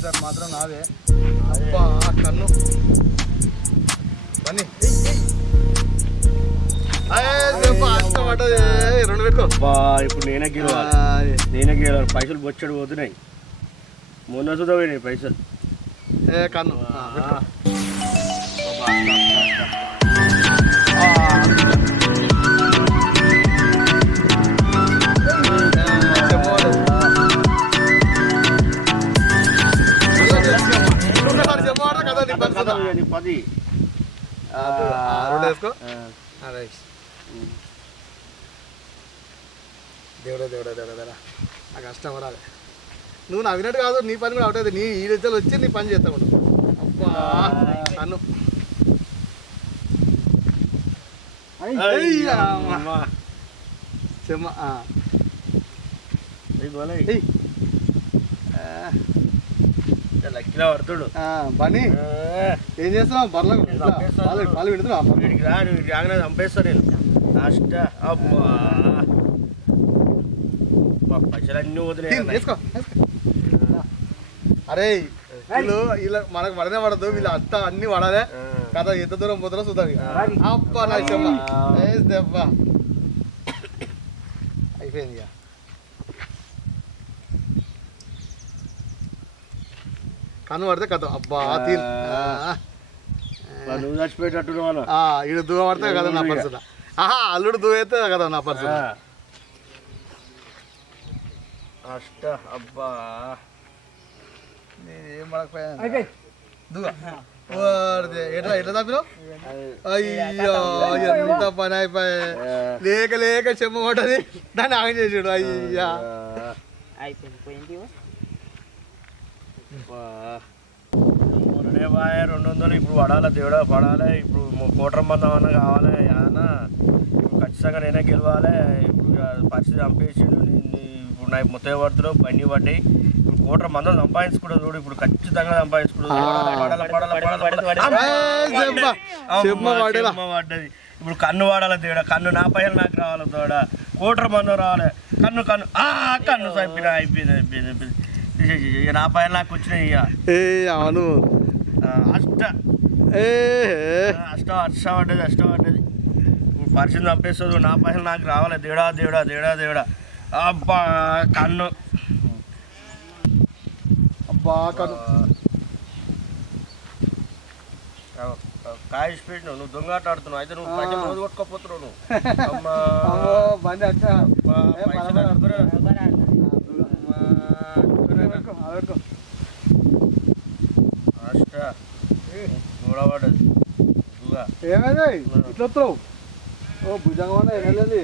ఈసారి మాత్రం నాదే అబ్బా కన్ను. పని రెండు పెట్టుకో. ఇప్పుడు నేనే గెలవాలి. నేనే గెలవాలి. పైసలు బొచ్చడు పోతున్నాయి. మొన్న పోయినాయి పైసలు. ఏ కన్ను. రైట్. దేవుడా దేవుడా దేవుడా దేవుడా. నాకు కష్టం రాలే. నువ్వు నవ్వినట్టు కాదు నీ పని కూడా అవుతుంది. నీ ఈ రెచ్చలు వచ్చి నీ పని చేస్తావు అబ్బా అన్ను. చెమ్మ ఆ, బన్నీ ఏం చేస్తున్నావు? బర్లకు పాలు పాలు వీడికి రా నువ్వు రాగానే చంపేస్తా నేను లాస్ట్ అబ్బా. అరే వీళ్ళు వీళ్ళ మనకు పడనే పడదు వీళ్ళు అత్త అన్ని పడాలే. కదా ఎంత దూరం పోతారో చూద్దాం. అబ్బా నా దెబ్బ. అయిపోయింది ఇక. కన్ను పడితే కథ. అబ్బా తీన్ బా, నువ్వు చచ్చిపోయేటట్టు ఇడు దువ్వ పడితే కదా నా పరిస్థితి. ఆహా అల్లుడు దువ్వ అయితే కదా నా పరిస్థితి. అష్ట అబ్బా. ఏం పడకపోయా దువ్వ వాడిదే. ఎట్లా ఎట్లా తప్పినావు అయ్యో ఎంత పని అయిపోయా. లేక లేక చెమ్మ పడ్డది. దాన్ని ఆగం చేసాడు. అయ్యా. అబ్బా. మొన్ననే బాయ్ రెండు వందలు ఇప్పుడు పడాలి దేవుడా? పడాలి. ఇప్పుడు ము- కోటర మందం అన్న కావాలి. అన్న ఇప్పుడు ఖచ్చితంగా నేనే గెలవాలి. ఇప్పుడు పరిస్థితి చంపేసిండు. నీ- నీ ఇప్పుడు నాకు మొత్తం పడుతున్నావు బండి పడ్డాయి. ఇప్పుడు కోటర మందం సంపాదించుకుంటుంది చూడు. ఇప్పుడు ఖచ్చితంగా సంపాదించుకుంటుంది ఇప్పుడు కన్ను వాడాలి దేవుడా? కన్ను నా పైన నాకు రావాలి తోడా కోటర మందం రావాలి. కన్ను కన్ను. ఆ కన్ను అయిపోయింది అయిపోయింది అయిపోయింది. నా పైన నాకు వచ్చినాయి ఇక ఏ అవును అష్ట ఏ ఆ, అష్టం అష్ట పడ్డది అష్ట పడ్డది ఇప్పుడు పరిచయం చంపేస్తుంది నా పైన నాకు రావాలి దేవుడా దేవుడా దేవుడా దేవుడా అబ్బా కన్ను అబ్బా కన్ను కాయ స్పీడ్ నువ్వు దొంగాట ఆడుతున్నావు అయితే నువ్వు పైసలు కొట్టుకోపోతున్నావు నువ్వు అమ్మా బండి అచ్చా అబ్బా, ఏ, పైసలు పరపర. అడుగురా. అమ్మా, పెట్టుకో, ఆ పెట్టుకో. అష్ట ఏమైంది? ఇట్లా వస్తావు ఓ భుజంగా ఏమైంది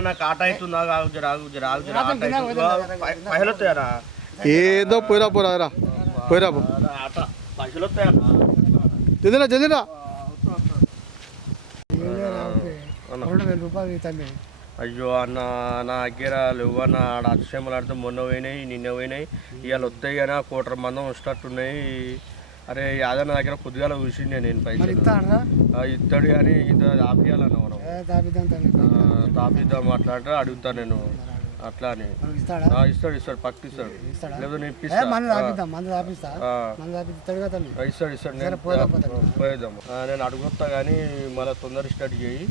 నాకు ఆట అవుతుంది? పైసలు వస్తాయరా ఏదో పోయిరా పోరా పోయిరా ఆట. పైసలు రెండు రూపాయలు ఇస్తాను అయ్యో అన్న నా దగ్గర లేవు అన్న ఆడ అక్షయములు ఆడితే మొన్న పోయినాయి నిన్న పోయినాయి ఇవాళ వస్తాయి కానీ కోటర మందం వస్తున్నట్టున్నాయి. అరే యాదన్న దగ్గర పొద్దుగాల చూసిండే నేను పైసలు. ఆ, ఇస్తాడు కానీ ఇంత ఆపియాలన్న మనం. తాపిద్దాం తల్లి ఆ, తాపిద్దాం మాట్లాడితే అడుగుతా నేను. అట్లా అని. ఇస్తాడా? ఇస్తాడు పక్క ఇస్తాడు? లేకపోతే ఆ, ఇస్తాడు ఇస్తాడు. నేను. పోయేద్దాం నేను అడుగుతా కానీ మళ్ళీ తొందర స్టార్ట్ చేయి.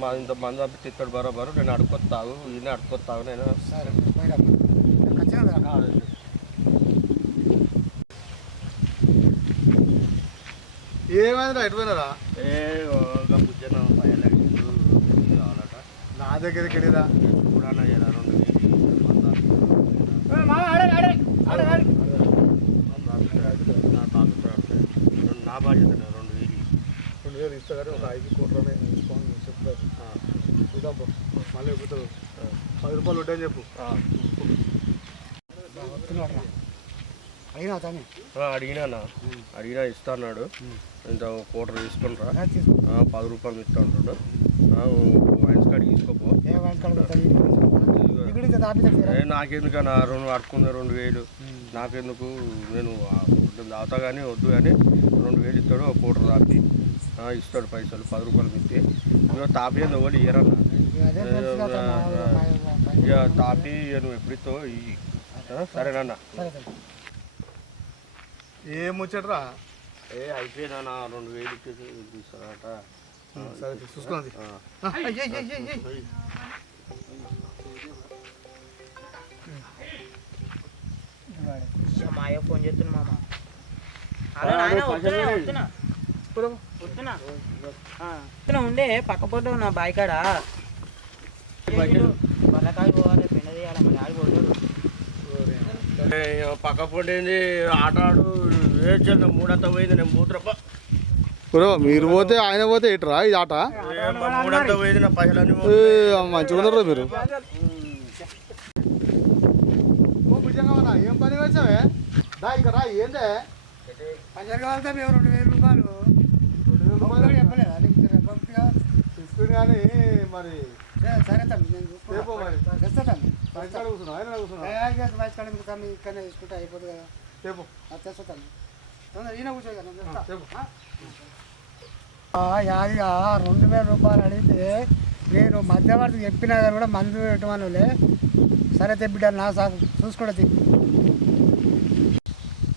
మా ఇంత మంది తప్పితే ఇక్కడ బరోబరు నేను అడుకొత్తావు ఈయన అడుకొత్తావు నేను సరే పోయిరా. ఖచ్చితంగా రా. ఏమైంది ఎటు పోయినారా ఏ బుజ్జన నా దగ్గరికి వెళ్ళిరా. కూడా రెండు. నా బాధ్యత రెండు వేలు రెండు వేలు ఇస్తా కానీ ఒక ఐదు కోట్లనే. చూద్దాం. మళ్ళీ ఎక్కుతారు పది రూపాయలు ఉంటాయని చెప్పు అడిగినా అన్న. అడిగినా ఇస్తా అన్నాడు ఇంత కోటర్ తీసుకుంటారా పది రూపాయలు ఇస్తా అంటాడు వైన్స్ కాడికి తీసుకోపో నాకెందుకన్నా? రెండు అడుకుంది రెండు వేలు. నాకెందుకు? నేను తాగుతా కానీ వద్దు కానీ రెండు వేలు ఇస్తాడు ఒక కోటర్ తాపి ఆ, ఇస్తాడు పైసలు పది రూపాయలు పెట్టి ఇక తాపి అని ఎవరు ఇయ్యరన్న ఇక తాపి నువ్వు ఎప్పుడితో సరేనన్న సరే సరే ఏం ముచ్చట్రా? ఏ అయిపోయిందన్న రెండు వేలు ఇచ్చేసి తీస్తారట సరే చూసుకోండి. ఆ. మా అయ్య ఫోన్ చేస్తున్నా మామ. వస్తున్నా? వస్తున్నా వస్తున్నా ఉండే పక్క పొట్టు నా బాయ్ కాడ. బల్లకాయ పోవాలి పెండ తీయాలి మరి ఆడి పోతాడు. పక్క పొండింది ఆట ఆడు ఏ చిన్న మూడంతా పోయింది నేను మూత్రప్ప బ్రో మీరు పోతే ఆయన పోతే ఇట్రా ఇది ఆట? మూడంతా పోయింది నా పైసలన్నీ ఏ, మంచిగా ఉన్నారు మీరు. ఏం పని వచ్చావే దా ఇంకా రా ఏందే? పంచాయతీ కావాలంటే మేము రెండు వేల రూపాయలు ఒక్కరు చెప్పలేదా నీకు జర పంపిగా? తీసుకుని కానీ మరి సరే, సరే తమ్మి నేను రేపు మరి. చూసుకుంటా. తెస్తా తమ్మి. బయట కూర్చున్నా ఆయన కూర్చున్నా ఏ, ఇక బయట కాడ మీకు తమ్మి ఇక్కడనే తీసుకుంటే అయిపోతుంది కదా. రేపు అది తెస్తా తమ్మి. తొందర ఈయన యాదిగా రెండు వేల రూపాయలు అడిగితే నేను మధ్యవర్తి చెప్పినా కానీ కూడా మందు పెట్టమనులే. సరే తెప్పిడ్డా నా సాగు చూసుకోవడం తెప్పి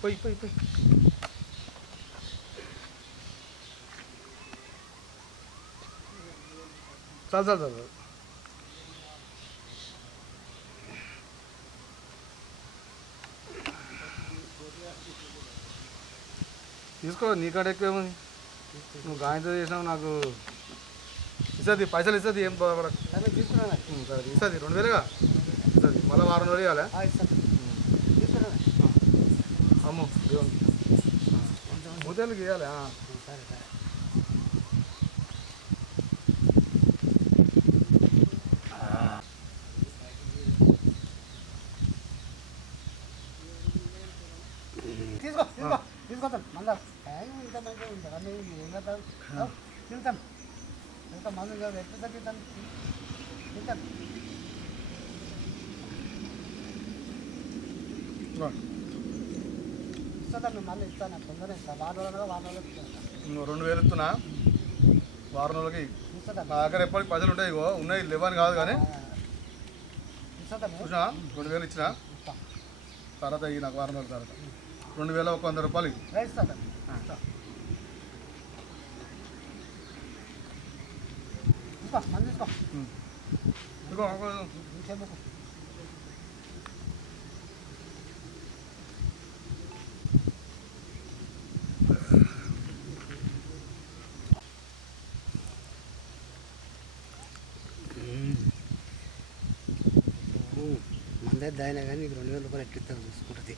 పోయి పోయి పోయి. చాలు చాలు చాలు తీసుకో నీకంటే ఎక్కువ ఏముంది? నువ్వు గాయంతో చేసినావు నాకు ఇస్తుంది పైసలు ఇస్తుంది ఏం సరే ఇస్తుంది రెండు వేలుగా? ఇస్తుంది మళ్ళీ వారం రోజులు ఇవ్వాలి? అమ్ము దేవునికి. మూతేళ్ళకి ఇవ్వాలి ఆ. సరే సరే తీసుకో తీసుకో తీసుకోతాం మళ్ళా ఏ, ఇంత మంచిగా ఉంటుంది అన్నీ ఏం చేద్దాం తింటాం తింటాం మందు కాదు ఎట్లా తింటాం ఇస్తాను మళ్ళీ ఇస్తాను? తొందరగా ఇస్తాను వారం రోజులు వారం రోజులు ఇస్తాను నువ్వు రెండు వేలు ఇస్తున్నా. వారం రోజులకి. నా దగ్గర ఎప్పటికి పైసలు ఉంటాయి ఇగో ఉన్నాయి లేవని కాదు కానీ. చూసినా? రెండు వేలు ఇచ్చిన? తర్వాత ఇవి నాకు వారం రోజుల తర్వాత. రెండు వేల ఒక వంద రూపాయలు. ఇస్తాను తీసుకో మంది తీసుకో ఇదిగో, ఇదిగో. ఇంకెందుకు మందే దాయినా కానీ నీకు రెండు వేల రూపాయలు ఎట్టిస్తాను చూసుకుంటుంది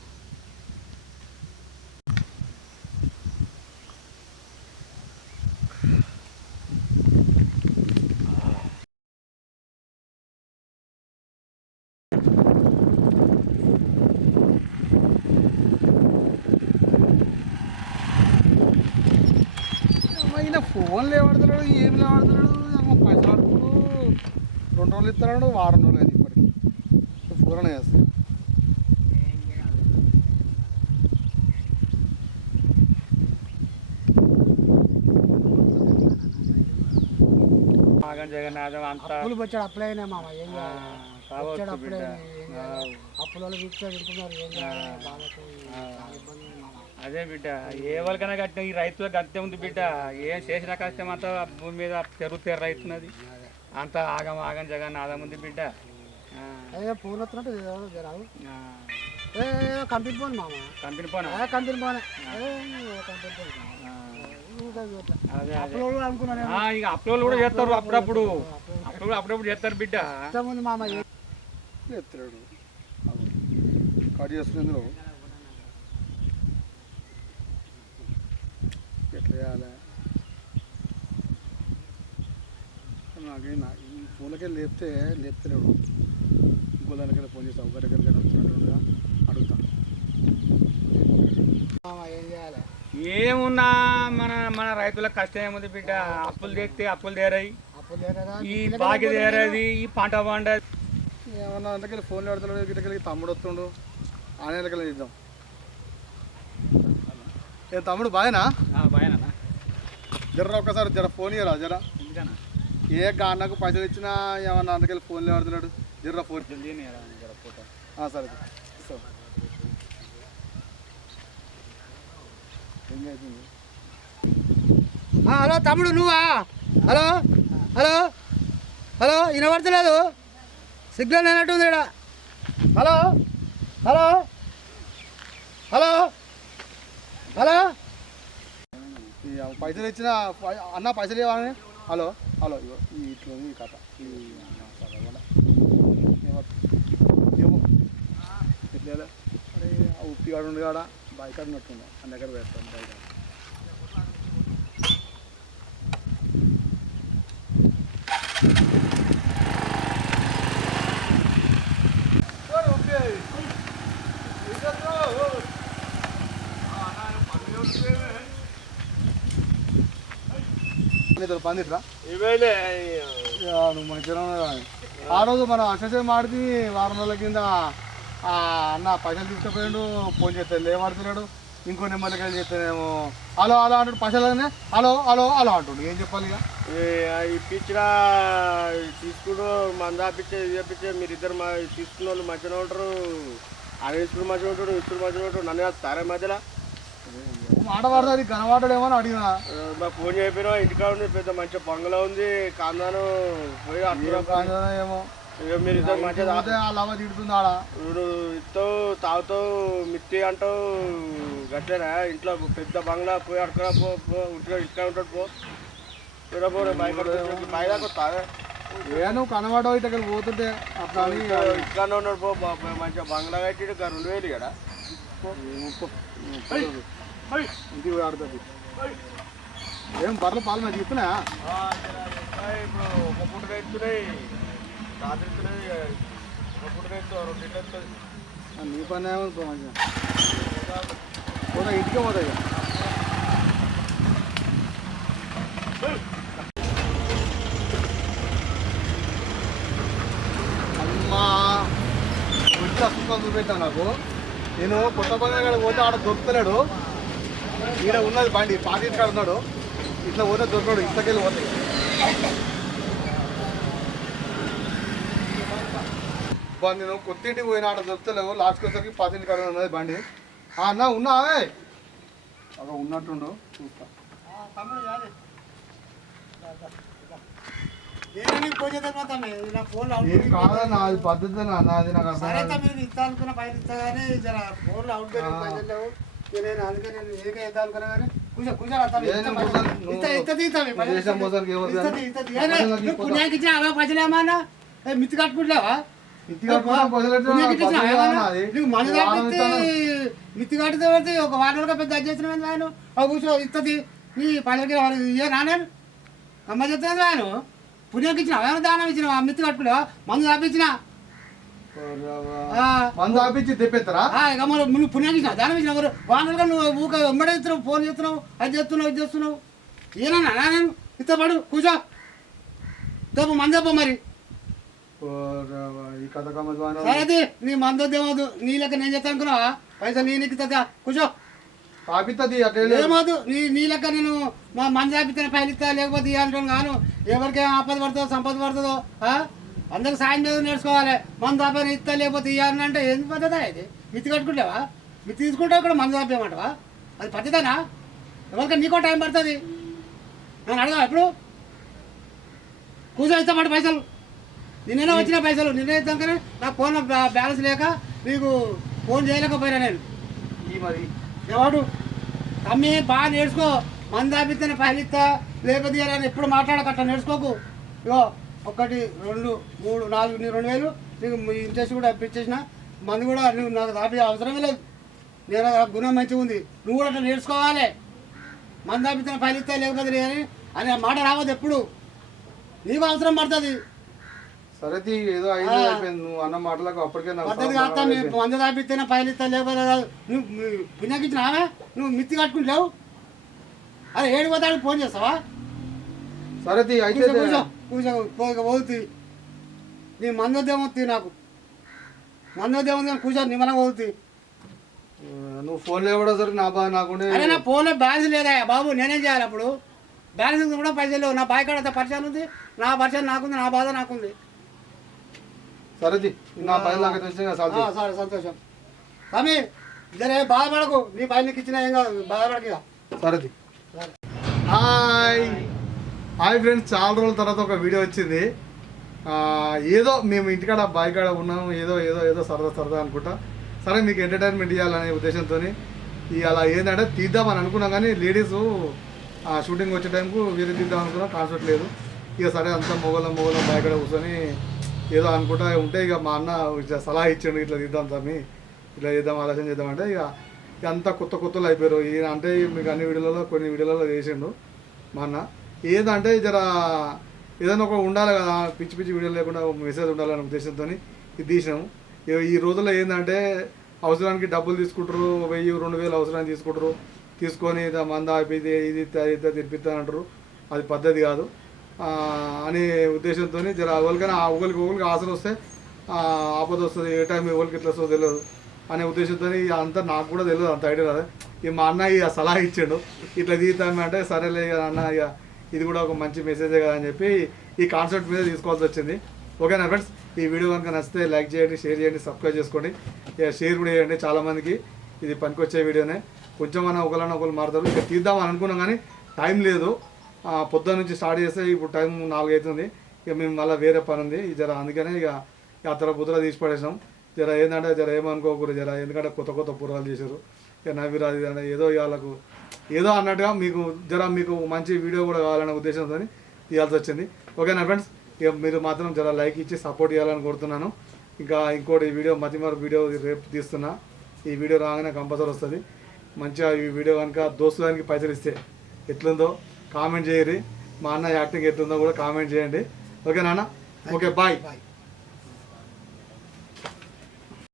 అమ్మ, ఈయన ఫోన్ లేవాడుతున్నాడు ఏం లేవాడుతున్నాడు అమ్మ పైసలు రెండు రోజులు ఇస్తున్నాడు వారం రోజులు అయింది ఇప్పటికి. ఫోన్ ఆగం జగన్నాథం అంతా అప్పులు వచ్చాడు అప్పులే అయినా మామ ఏం అప్పులే ఏం వాళ్ళు బాధకు ఇబ్బంది అదే బిడ్డ ఏ వాళ్ళకైనా కట్టిన ఈ రైతులకు అంతే ఉంది బిడ్డ. ఏం చేసిన కష్టం అంతా భూమి మీద పెరుగుతే రైతున్నది. అంత ఆగం ఆగం జగన్నాథం ఉంది బిడ్డ. ఫోన్ వస్తున్నట్టు కంపెనీ పోను మామ. కంపెనీ పోనా? కంపెనీ కంపెనీ ఇంకా అప్లోడ్ కూడా చేస్తారు అప్పుడప్పుడు. అప్పుడు అప్పుడప్పుడు చేస్తారు బిడ్డ. మామ. ఎత్తాడు కట్ చేసుకునేందులో చేయాలి. నాకే నా ఈ ఫోన్లకి లేపితే లేపుతలేడు. ఇంకో దానికి ఫోన్ చేసి ఒకరి దగ్గరికి వస్తున్నట్టుగా అడుగుతా. మామ ఏం చేయాలి? ఏమున్నా మన మన రైతుల కష్టం ఏముంది బిడ్డ? అప్పులు తెస్తే అప్పులు తేరాయి. ఈ బాకి తేరేది ఈ పంట పండది. ఏమన్నా అందుకని ఫోన్ ఆడుతున్నాడు గిటకెళ్ళి తమ్ముడు వస్తుండు. ఆయన వెళ్ళి ఇద్దాం ఏ తమ్ముడు బాయనా భయనా జర ఒక్కసారి జర ఫోన్ ఇయ్యరా జర. ఏ అన్నకు పైసలు ఇచ్చినా ఏమన్నా అందుకెళ్ళి ఫోన్ లేవడుతున్నాడు జర్ర ఫోన్. జల్దీ జర ఫోటో? ఆ, సరే. హలో తమ్ముడు నువ్వా? హలో? హలో? హలో వినబడతలేదు? సిగ్నల్ లేనట్టుంది ఇక్కడ. హలో? హలో? హలో? హలో? పైసలు ఇచ్చిన అన్న పైసలు ఇవ్వాలని? హలో హలో ఇగో ఈ ఇట్లా ఉంది ఈ కథ. ఈ సరే, అరే ఆ ఉప్పి కాడ ఉంది కాడ బైక్ అన్నట్టుంది అన్న దగ్గర పెడతాను బైక్ పందిట్రా? ఇవేలే యా, నువ్వు మంచిగా. ఆ రోజు మనం అక్షయ మాడితే వారం రోజుల కింద అన్న పైసలు తీసుకుపోయాడు ఫోన్ చేస్తే లేవాడుతున్నాడు ఇంకో నెంబర్లకి వెళ్ళి చెప్తేనేమో హలో హలో అంటాడు. పైసలు హలో హలో హలో అంటుండు. ఏం చెప్పాలి ఇక? ఇప్పించిన తీసుకుడు మంద ఆపించే ఇది ఆపించే మీరు ఇద్దరు మా తీసుకున్న వాళ్ళు మంచిగా ఉంటారు. ఆయన తీసుకుని మంచిగా ఉంటాడు ఇస్తుడు మంచిగా ఉంటాడు. నన్ను తారే మధ్యలో. మాట పడుతుంది కనవాడడేమో అని అడిగిన. మా ఫోన్ చెప్పినా ఇంటికాడ ఉంది పెద్ద మంచి బంగ్లా ఉంది కాందాను పోయి ఏమో. మీరు ఇద్దరు మంచిగా తిడుతుంది ఆడ. ఇప్పుడు ఇస్తావు తాగుతావు మిత్తి అంటావు గట్లేనా? ఇంట్లో పెద్ద బంగ్లా పోయి అక్కడ పో ఇక్కడ ఉంటాడు పో. ఇక్కడ నువ్వు కనవాడవు ఇటు పోతుంటే అట్లా ఇక్కడ ఉన్నాడు పో మంచిగా బంగ్లా కట్టి రెండు వేలు కదా ఇంటికి ఆడుతుంది. ఏం బర్రెలు పాలు నాకు ఒక పూట రాత్రి ఒక పూట రెండు వస్తుంది నీ పని ఏమనుకో మంచిగా పోతా ఇంటికే పోతాయి. అమ్మా వచ్చి అసుఖం చూపెట్టాను నాకు. నేను కొత్త బంగారు పోతే ఆడ దొరుకుతలేడు. ఈడ ఉన్నది బండి పాకెట్ కాడ ఉన్నాడు. ఇట్లా పోతే దొరకడు ఇంతకెళ్ళి పోతాయి. బా నేను కొత్త ఇంటికి పోయిన ఆడ దొరుకుతలేవు. లాస్ట్కి వచ్చరికి పదింటి కాడ ఉన్నది బండి. అన్న ఉన్నావే? అక్కడ ఉన్నట్టుండు చూస్తా. కాదన్న అది పద్ధతి అది నాకు అర్థం ఇస్తా అనుకున్న పైన ఇస్తా కానీ ఫోన్లో అవుట్ లేవు నేను అందుకే నేను ఏకే ఇద్దాం అనుకున్నా కానీ కూర్చో కూర్చో ఏ. పుణ్యానికి ఇచ్చిన ఏమన్నా? ఏ మిత్తి కట్టుకుంటావా. మిత్తి కట్టితే పడితే ఒక రోజులుగా పెద్ద చేసిన ఆయన కూర్చో ఇస్తుంది నీ పైసలకి ఇయ్యే నానేను అమ్మ చెప్తుంది ఆయన పుణ్యానికి ఇచ్చిన దానం ఇచ్చిన మిత్తి కట్టుకుంటా మందు తాపించిన. మందు ఆపించి తెప్పెత్తరా? ఆ, ఇక నువ్వు పుణ్యానికి ఇచ్చిన దానం ఇచ్చిన మరి వానలుగా నువ్వు ఊక వెంబడే ఇస్తున్నావు ఫోన్ చేస్తున్నావు అది చేస్తున్నావు ఇది చేస్తున్నావు. ఏనన్నా నానేను ఇత్తపడు కూర్చో. తప్పు మందప్ప మరి ఈ కథ కమ్మద్వాన సరేది నీ నీ లెక్క నేను చెప్తాను అనుకున్నావా? పైసలు నీ నీకు కూర్చో. అక్కడ ఏమోదు నీ నీ లెక్క నేను మా మంది ఆపితే పైలు ఇస్తా లేకపోతే ఇయ్య అంటాను కాను ఎవరికేం ఆపద పడుతుందో సంపద పడుతుందో ఆ? అందరికి సాయం చేసి నేర్చుకోవాలి. మందు ఆపైన ఇస్తా లేకపోతే ఇయ్యాలని అంటే ఎందుకు పద్ధతి ఇది? మిత్తి కట్టుకుంటావా? మిత్తి తీసుకుంటావు ఇక్కడ మందు ఆపేయమంటావా అది పద్ధతేనా? ఎవరికైనా నీకో టైం పడుతుంది. నేను అడగా ఎప్పుడు? కూర్చో ఇస్తామాట పైసలు. నిన్ననే వచ్చిన పైసలు. నిన్న ఇస్తాం కానీ నా ఫోన్ బ్యాలెన్స్ లేక నీకు ఫోన్ చేయలేకపోయినా నేను. ఈ మరి. ఎవడు? తమ్మి బాగా నేర్చుకో. మంది ఆపిస్తేనే పైలు ఇస్తా లేకపోతే ఎప్పుడు మాట్లాడకట్ట నేర్చుకోకు. ఇగో. ఒకటి రెండు మూడు నాలుగు నీ రెండు వేలు. నీకు ఇంట్రెస్ట్ కూడా ఇప్పించేసిన మంది కూడా నువ్వు నాకు దాపి అవసరమే లేదు. నేను ఆ గుణం మంచిగా ఉంది. నువ్వు కూడా అట్లా నేర్చుకోవాలి. మంది పైలు ఇస్తా లేకపోతే లేదని అనే. మాట రావద్దు ఎప్పుడు. నీకు అవసరం పడుతుంది. సరే ఏదో నువ్వు అన్న మాటలకు అప్పటికే పద్ధతి కాస్తా అయిపోయింది. మంద తాపిస్తేనే పైలు ఇస్తా లేకపోతే కాదు. నువ్వు పుణ్యకి ఇచ్చినావే నువ్వు మిత్తి కట్టుకుంటావు అరే ఏడు పోతాడు ఫోన్ చేస్తావా? సరే తీ అయితే కూర్చో కూర్చో పోతుంది నీ మందోద్యమవుతుంది నాకు. మందోద్యమం కానీ కూర్చో నిమ్మలం పోతుంది నువ్వు ఫోన్ లేవడం సరే నా బాధ నాకుండే అరే నా ఫోన్లో బ్యాలెన్స్ లేదా? బాబు నేనేం చేయాలి అప్పుడు? బ్యాలెన్స్ కూడా పైసలు లేవు. నా బాయ్ కాడ పరిచయం ఉంది. నా పరిచయం నాకుంది నా బాధ నాకుంది. సరే జీ నా పైన నాకు తెలిసిన సార్ సంతోషం. స్వామి జరే బాధపడకు. నీ పై నీకు ఇచ్చిన ఏం కాదు బాధపడకు ఇక. సరే. G hi. హాయ్ ఫ్రెండ్స్ చాలా రోజుల తర్వాత ఒక వీడియో వచ్చింది. ఏదో మేము ఇంటికాడ బాయికాడ ఉన్నాం ఏదో ఏదో ఏదో సరదా సరదా అనుకుంటా. సరే మీకు ఎంటర్టైన్మెంట్ ఇవ్వాలనే ఉద్దేశంతో అలా ఏంటంటే తీద్దామని అనుకున్నాం కానీ లేడీస్ షూటింగ్ వచ్చే టైంకు వేరే తీద్దాం అనుకున్నాం కాన్సెప్ట్ లేదు. ఇక సరే అంతా మొగలం మొగలం బాయికాడ కూర్చొని ఏదో అనుకుంటా ఉంటే ఇక మా అన్న ఇట్లా సలహా ఇచ్చాడు ఇట్లా తీద్దాం తమ్మి ఇట్లా చేద్దాం ఆలోచన చేద్దాం అంటే ఇక ఇక అంతా కొత్త కొత్తలు అయిపోయారు. ఈయన అంటే మీకు అన్ని వీడియోలలో కొన్ని వీడియోలలో చేసిండు మా అన్న. ఏదంటే జర ఏదైనా ఒక ఉండాలి కదా పిచ్చి పిచ్చి వీడియో లేకుండా మెసేజ్ ఉండాలనే ఉద్దేశంతో ఇది తీసినాము. ఇక ఈ రోజుల్లో ఏంటంటే అవసరానికి డబ్బులు తీసుకుంటారు వెయ్యి రెండు వేలు అవసరానికి తీసుకుంటారు. తీసుకొని మంద అయిపోయింది ఇది తినిపిస్తానంటారు అది పద్ధతి కాదు. అనే ఉద్దేశంతో జర ఎవరికైనా ఆ ఒకరికి ఒకరికి ఆశలు వస్తే ఆపద వస్తుంది ఏ టైం ఎవరికి ఎట్లా వస్తుందో తెలియదు. అనే ఉద్దేశంతో అంతా నాకు కూడా తెలియదు అంత ఐడియా రాదు. ఈ మా అన్న ఇక సలహా ఇచ్చాడు. ఇట్లా తీద్దామే సరేలే ఇక అన్న ఇక ఇది కూడా ఒక మంచి మెసేజే కదా అని చెప్పి ఈ కాన్సెప్ట్ మీద తీసుకోవాల్సి వచ్చింది. ఓకేనా ఫ్రెండ్స్ ఈ వీడియో కనుక నచ్చితే లైక్ చేయండి షేర్ చేయండి సబ్స్క్రైబ్ చేసుకోండి. ఇక షేర్ కూడా చేయండి చాలామందికి ఇది పనికొచ్చే వీడియోనే కొంచెం అన్న ఒకళ్ళని ఒకరు మారుతారు. ఇక తీద్దామని అనుకున్నాం కానీ టైం లేదు. పొద్దున్న నుంచి స్టార్ట్ చేస్తే ఇప్పుడు టైం నాలుగు అవుతుంది. ఇక మేము మళ్ళీ వేరే పని ఉంది. జర అందుకనే ఇక అతర బుద్ధర తీసి పడేసాం జర ఏంటంటే జర ఏమనుకోకూడదు జర. ఎందుకంటే కొత్త కొత్త పూర్వాలు చేశారు. ఇక నవ్విరాదు ఇది ఏదో వాళ్ళకు ఏదో అన్నట్టుగా మీకు జర మీకు మంచి వీడియో కూడా కావాలనే ఉద్దేశంతో తీయాల్సి వచ్చింది. ఓకేనా ఫ్రెండ్స్? ఇక మీరు మాత్రం జర లైక్ ఇచ్చి సపోర్ట్ చేయాలని కోరుతున్నాను. ఇంకా ఇంకోటి వీడియో మతిమర వీడియో రేపు తీస్తున్నా. ఈ వీడియో రాగానే కంపల్సరీ వస్తుంది. మంచిగా ఈ వీడియో కనుక దోస్తులకి పైసలు ఇస్తే ఎట్లుందో కామెంట్ చేయరి మా అన్న యాక్టింగ్ ఎట్లుందో కూడా కామెంట్ చేయండి. ఓకే నాన్న ఓకే బాయ్ బాయ్